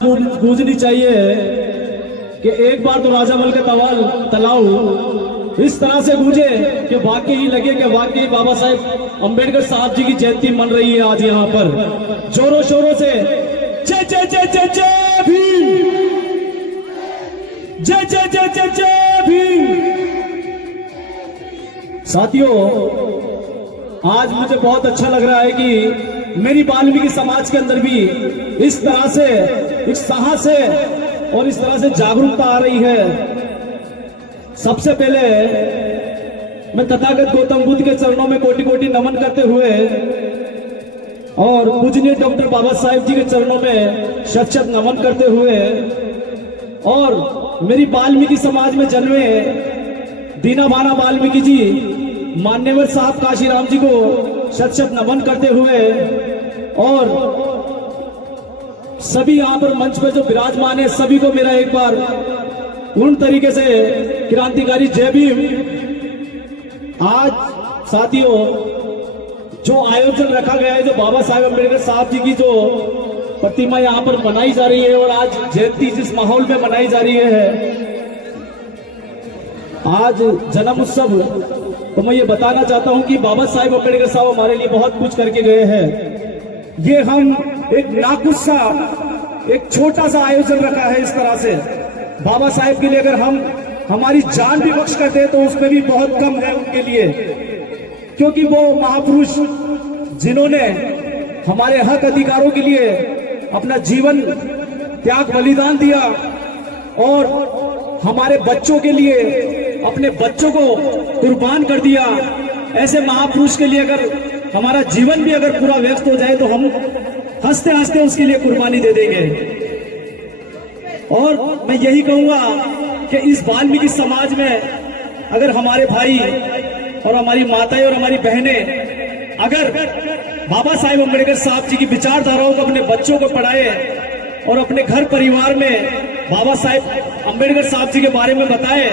गूंजनी चाहिए कि एक बार तो राजामल का तलाव इस तरह से गूंजे कि वाकई ही लगे कि वाकई बाबा साहेब अंबेडकर साहब जी की जयंती मन रही है आज यहाँ पर जोरों शोरों से। जय जय जय जय जय भीम, जय जय जय जय जय भीम। साथियों, आज मुझे बहुत अच्छा लग रहा है कि मेरी वाल्मीकि समाज के अंदर भी इस तरह से एक साहस है और इस तरह से जागरूकता आ रही है। सबसे पहले मैं तथागत गौतम बुद्ध के चरणों में कोटि कोटि नमन करते हुए और पूजनीय डॉक्टर बाबा साहेब जी के चरणों में शत शत नमन करते हुए और मेरी वाल्मीकि समाज में जन्मे दीना भाना वाल्मीकि जी मान्यवर साहब काशीराम जी को शत शत नमन करते हुए और सभी यहाँ पर मंच पर जो विराजमान है सभी को मेरा एक बार पूर्ण तरीके से क्रांतिकारी जय भीम। आज साथियों, जो आयोजन रखा गया है, जो बाबा साहेब अम्बेडकर साहब जी की जो प्रतिमा यहाँ पर बनाई जा रही है और आज जयंती जिस माहौल में मनाई जा रही है, आज जन्म उत्सव, तो मैं ये बताना चाहता हूं कि बाबा साहेब अम्बेडकर साहब हमारे लिए बहुत कुछ करके गए हैं। ये हम एक नाकुछ सा एक छोटा सा आयोजन रखा है इस तरह से। बाबा साहेब के लिए अगर हम हमारी जान भी बख्श करते हैं तो उसमें भी बहुत कम है उनके लिए, क्योंकि वो महापुरुष जिन्होंने हमारे हक अधिकारों के लिए अपना जीवन त्याग बलिदान दिया और हमारे बच्चों के लिए अपने बच्चों को कुर्बान कर दिया। ऐसे महापुरुष के लिए अगर हमारा जीवन भी अगर पूरा व्यस्त हो जाए तो हम हंसते हंसते उसके लिए कुर्बानी दे देंगे। और मैं यही कहूंगा कि इस वाल्मीकि समाज में अगर हमारे भाई और हमारी माताएं और हमारी बहनें अगर बाबा साहेब अम्बेडकर साहब जी की विचारधाराओं को अपने बच्चों को पढ़ाए और अपने घर परिवार में बाबा साहेब अम्बेडकर साहब जी के बारे में बताए,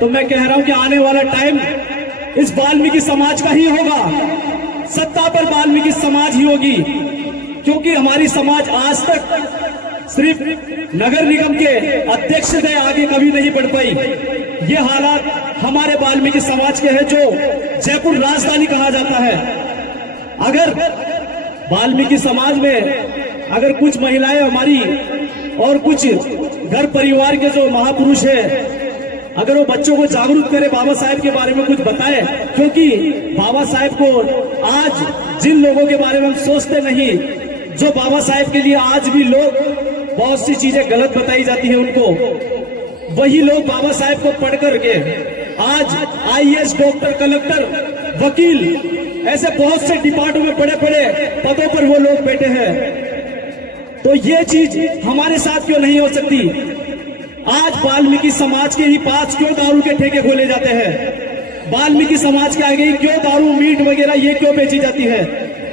तो मैं कह रहा हूं कि आने वाला टाइम इस वाल्मीकि समाज का ही होगा। सत्ता पर वाल्मीकि समाज ही होगी, क्योंकि हमारी समाज आज तक सिर्फ नगर निगम के अध्यक्ष से आगे कभी नहीं बढ़ पाई। ये हालात हमारे वाल्मीकि समाज के हैं, जो जयपुर राजधानी कहा जाता है। अगर वाल्मीकि समाज में अगर कुछ महिलाएं हमारी और कुछ घर परिवार के जो महापुरुष है, अगर वो बच्चों को जागरूक करे, बाबा साहेब के बारे में कुछ बताए, क्योंकि बाबा साहेब को आज जिन लोगों के बारे में हम सोचते नहीं, जो बाबा साहेब के लिए आज भी लोग बहुत सी चीजें गलत बताई जाती है उनको, वही लोग बाबा साहेब को पढ़ करके आज आईएएस, डॉक्टर, कलेक्टर, वकील, ऐसे बहुत से डिपार्टमेंट में बड़े बड़े पदों पर वो लोग बैठे हैं। तो ये चीज हमारे साथ क्यों नहीं हो सकती? आज वाल्मीकि समाज के ही पास क्यों दारू के ठेके खोले जाते हैं? वाल्मीकि समाज के आगे ही क्यों दारू, मीट वगैरह ये क्यों बेची जाती है?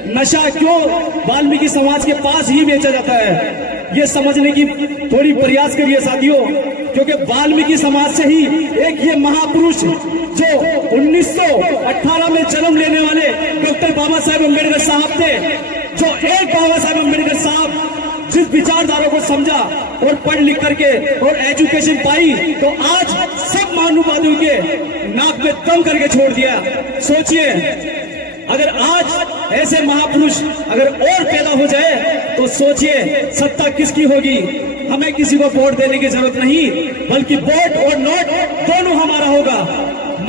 नशा क्यों वाल्मीकि समाज के पास ही बेचा जाता है? ये समझने की थोड़ी प्रयास करिए साथियों, क्योंकि वाल्मीकि समाज से ही एक ये महापुरुष जो 1918 में जन्म लेने वाले डॉक्टर बाबा साहेब अम्बेडकर साहब थे, जो एक बाबा साहेब अम्बेडकर साहब जिस विचारधारा को समझा और पढ़ लिख करके और एजुकेशन पाई, तो आज सब मानववादियों के नाक में दम करके छोड़ दिया। सोचिए, अगर आज ऐसे महापुरुष अगर और पैदा हो जाए तो सोचिए सत्ता किसकी होगी। हमें किसी को वोट देने की जरूरत नहीं, बल्कि वोट और नोट दोनों हमारा होगा,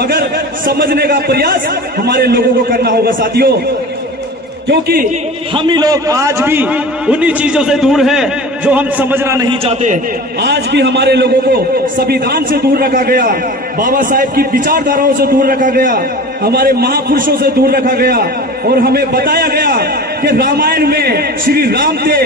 मगर समझने का प्रयास हमारे लोगों को करना होगा साथियों, क्योंकि हम ही लोग आज भी उन्हीं चीजों से दूर हैं जो हम समझना नहीं चाहते। आज भी हमारे लोगों को संविधान से दूर रखा गया, बाबा साहेब की विचारधाराओं से दूर रखा गया, हमारे महापुरुषों से दूर रखा गया और हमें बताया गया कि रामायण में श्री राम थे,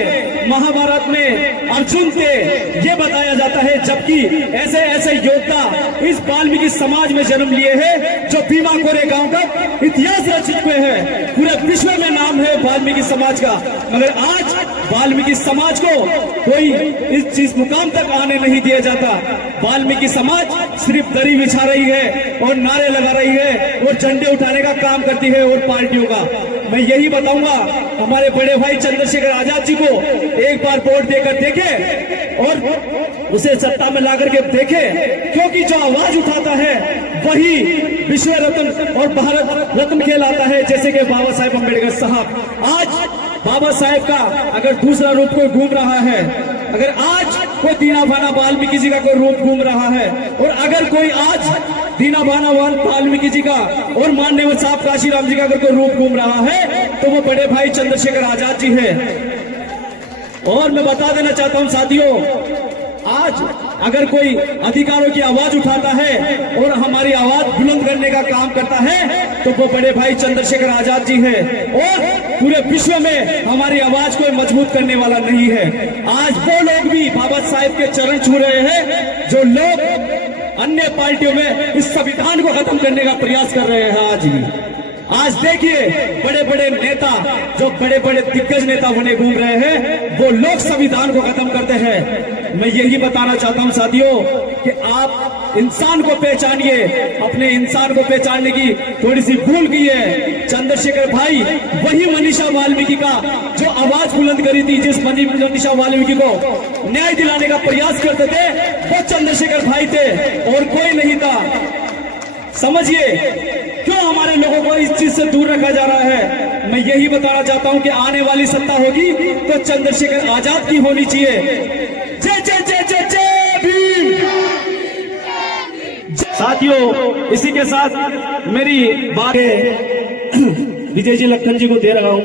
महाभारत में अर्जुन थे, ये बताया जाता है। जबकि ऐसे ऐसे योद्धा इस वाल्मीकि समाज में जन्म लिए हैं जो भीमा कोरेगांव का इतिहास रच चुके हैं। पूरे विश्व में नाम है वाल्मीकि समाज का, मगर आज वाल्मीकि समाज को कोई इस मुकाम तक आने नहीं दिया जाता। वाल्मीकि समाज सिर्फ दरी बिछा रही है और नारे लगा रही है और झंडे उठाने का काम करती है और पार्टियों का, मैं यही बताऊंगा हमारे बड़े भाई चंद्रशेखर आजाद जी को एक बार वोट देकर देखे और उसे सत्ता में लाकर के देखे, क्योंकि जो आवाज उठाता है वही विश्व रत्न और भारत रत्न कहलाता है, जैसे कि बाबा साहेब अम्बेडकर साहब। आज बाबा साहेब का अगर दूसरा रूप कोई घूम रहा है, अगर आज कोई दीना भाना वाल्मीकि जी का कोई रूप घूम रहा है, और अगर कोई आज दीना भाना वाल्मीकि जी का और माननीय साहब काशीराम जी का अगर कोई रूप घूम रहा है, तो वो बड़े भाई चंद्रशेखर आजाद जी है। और मैं बता देना चाहता हूं साथियों, आज अगर कोई अधिकारों की आवाज उठाता है और हमारी आवाज बुलंद करने का काम करता है, तो वो बड़े भाई चंद्रशेखर आजाद जी है। और पूरे विश्व में हमारी आवाज कोई मजबूत करने वाला नहीं है। आज वो लोग भी बाबा साहेब के चरण छू रहे हैं जो लोग अन्य पार्टियों में इस संविधान को खत्म करने का प्रयास कर रहे हैं। आज भी आज देखिए बड़े बड़े नेता, जो बड़े बड़े दिग्गज नेता बने घूम रहे हैं, वो लोग संविधान को खत्म करते हैं। मैं यही बताना चाहता हूं साथियों कि आप इंसान को पहचानिए, अपने इंसान को पहचानने की थोड़ी सी भूल की है। चंद्रशेखर भाई वही मनीषा वाल्मीकि का जो आवाज बुलंद करी थी, जिस मनीषा वाल्मीकि को न्याय दिलाने का प्रयास करते थे, वो चंद्रशेखर भाई थे और कोई नहीं था। समझिए क्यों हमारे लोगों को इस चीज से दूर रखा जा रहा है। मैं यही बताना चाहता हूं कि आने वाली सत्ता होगी तो चंद्रशेखर आजाद की होनी चाहिए। जय जय जय जय जय भीम। साथियों, इसी के साथ मेरी बात विजय जी लखन जी को दे रहा हूं।